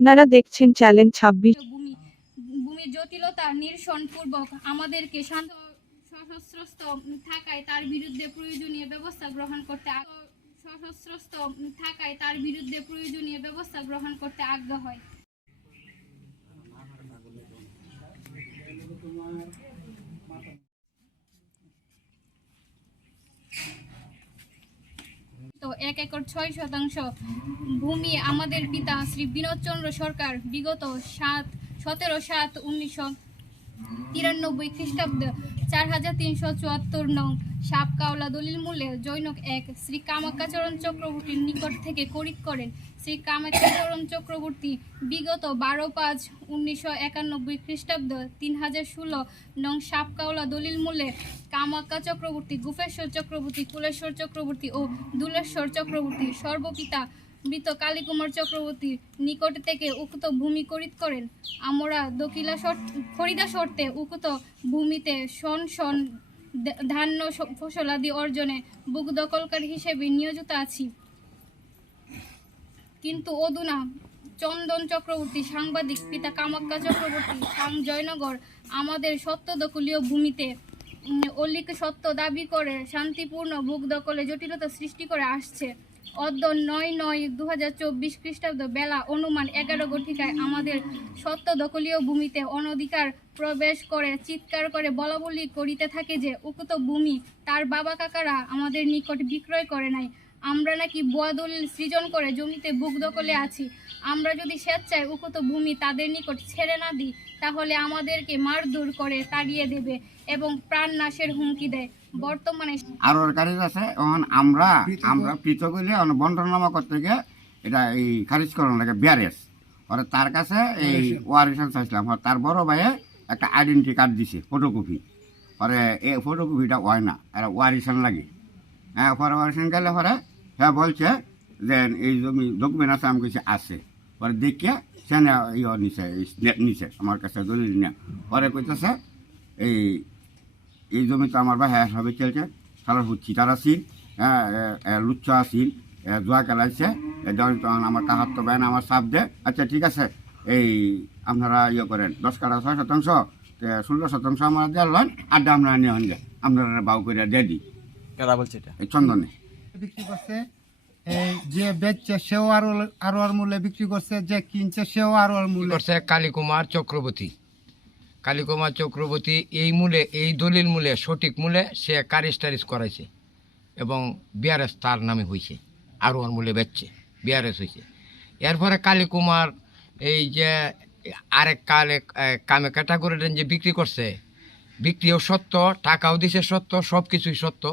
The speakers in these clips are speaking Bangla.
আপনারা দেখছেন চ্যালেঞ্জ ছাব্বিশ। ভূমি জটিলতা নিরসন পূর্বক আমাদেরকে শান্ত, সশস্ত্রস্ত থাকায় তার বিরুদ্ধে প্রয়োজনীয় ব্যবস্থা গ্রহণ করতে সশস্ত্রস্ত সশস্ত্র থাকায় তার বিরুদ্ধে প্রয়োজনীয় ব্যবস্থা গ্রহণ করতে আগ্রহ হয়। এক একর ছয় শতাংশ। ভূমি আমাদের পিতা শ্রী বিনোদচন্দ্র সরকার, বিগত সাত, সতেরো সাত উনিশশো তিরানব্বই খ্রিস্টাব্দ চার হাজার তিনশো চুয়াত্তর নং সাপকাওলা দলিল মূল্যে জৈনক এক শ্রী কামাখ্যাচরণ চক্রবর্তীর নিকট থেকে করিত করেন। শ্রী কামাখ্যাচরণ চক্রবর্তী বিগত বারো পাঁচ উনিশশো একানব্বই খ্রিস্টাব্দ তিন হাজার ষোলো নং সাপকাওলা দলিল মূল্যে কামাখ্যা চক্রবর্তী, গুফেশ্বর চক্রবর্তী, কুলেশ্বর চক্রবর্তী ও দুলেশ্বর চক্রবর্তী সর্বপিতা মৃত কালীকুমার চক্রবর্তীর নিকট থেকে উক্ত ভূমি করিত করেন। আমরা দকিলা খরিদা শর্তে উক্ত ভূমিতে শন দা- ধান্য ফসলাদি অর্জনে বুক দখলকারী হিসেবে নিয়োজিত আছি। কিন্তু অধুনা চন্দন চক্রবর্তী, সাংবাদিক পিতা কামাক্কা চক্রবর্তী, সাং জয়নগর আমাদের সত্য দখলীয় ভূমিতে অলিক সত্য দাবি করে শান্তিপূর্ণ বুক দখলে জটিলতা সৃষ্টি করে আসছে। অদ্য নয় নয় দু হাজার চব্বিশ খ্রিস্টাব্দ বেলা অনুমান এগারো গঠিকায় আমাদের সত্য দখলীয় ভূমিতে অনধিকার প্রবেশ করে, চিৎকার করে, বলাবলি করিতে থাকে যে, উক্ত ভূমি তার বাবা কাকারা আমাদের নিকট বিক্রয় করে নাই। আমরা নাকি বদল সৃজন করে জমিতে বুক দখলে আছি। আমরা যদি স্বেচ্ছায় উক্ত ভূমি তাদের নিকট ছেড়ে না দিই তাহলে আমাদেরকে মারধর করে তাড়িয়ে দেবে এবং প্রাণ নাশের হুমকি দেয়। বর্তমানে আর ওর কারিজ আছে এখন আমরা আমরা পৃথক হইলে বন্টনামা করতে গিয়ে এটা এই খারিজ করানো লাগে বিআরএস ওরা তার কাছে এই ওয়ারিশন চাইছিলাম। আর তার বড় ভাইয়ে একটা আইডেন্টি কার্ড দিছে ফটোকপি পরে এই ফটোকপিটা হয় না এরা ওয়ারিশন লাগে। হ্যাঁ পরে ওয়ারিশন গেলে পরে হ্যাঁ বলছে যে এই জমি ডকুমেন্ট আছে আমি কাছে আছে। পরে দেখিয়ে সে ইয়ে নিছে নিছে আমার কাছে দলিল নিয়ে। পরে কইতেছে এই এই জমি তো আমার ভাই হ্যাঁ সবে চলছে সারা চিটার আসিল হ্যাঁ লুচ্চা আসিল জোয়া খেলাইছে তখন আমার কাহার তো বেন আমার সাপ দে। আচ্ছা ঠিক আছে এই আপনারা ইয়ে করেন দশ কাটা ছয় শতাংশ ষোলো শতাংশ আমার আমরা দিলেন আড্ডা আমরা নিয়ে হন যায় আপনারা বাউ করে দিয়ে দিই। কারা বলছে এটা? এই চন্দনে। বিক্রি করছে, এই যে বেচছে সেও আরও আরও আর মূল্যে বিক্রি করছে, যে কিনছে সেও আরও আর মূল্যে করছে কালীকুমার চক্রবর্তী। কালীকুমার চক্রবর্তী এই মূলে, এই দলিল মূলে, সঠিক মূলে সে কারিজ টারিজ করাইছে এবং বিআরএস তার নামে হয়েছে আরও ওর মূলে বেচছে, বিআরএস হয়েছে এরপরে কালীকুমার এই যে আরেক কালে কামে ক্যাটাগরির যে বিক্রি করছে, বিক্রিও সত্য, টাকাও দিছে সত্য সব কিছুই সত্য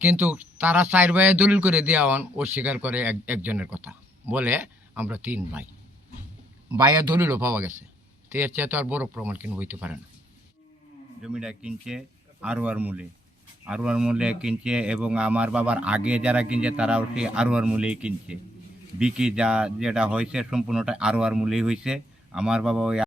কিন্তু তারা চার ভাইয়ে দলিল করে দেওয়া হন অস্বীকার করে এক, একজনের কথা। বলে, আমরা তিন ভাই। বাইয়া দলিলও পাওয়া গেছে। তো এর চেয়ে তো আর বড় প্রমাণ কিন্তু হইতে পারে না। জমিটা কিনছে আরোয়ার মূলে। আরোয়ার মূলে কিনছে এবং আমার বাবার আগে যারা কিনছে, তারাও সেই আরোয়ার মূলেই কিনছে। বিক্রি যা যেটা হয়েছে, সম্পূর্ণটা আরোয়ার মূলেই হয়েছে আমার বাবা ওই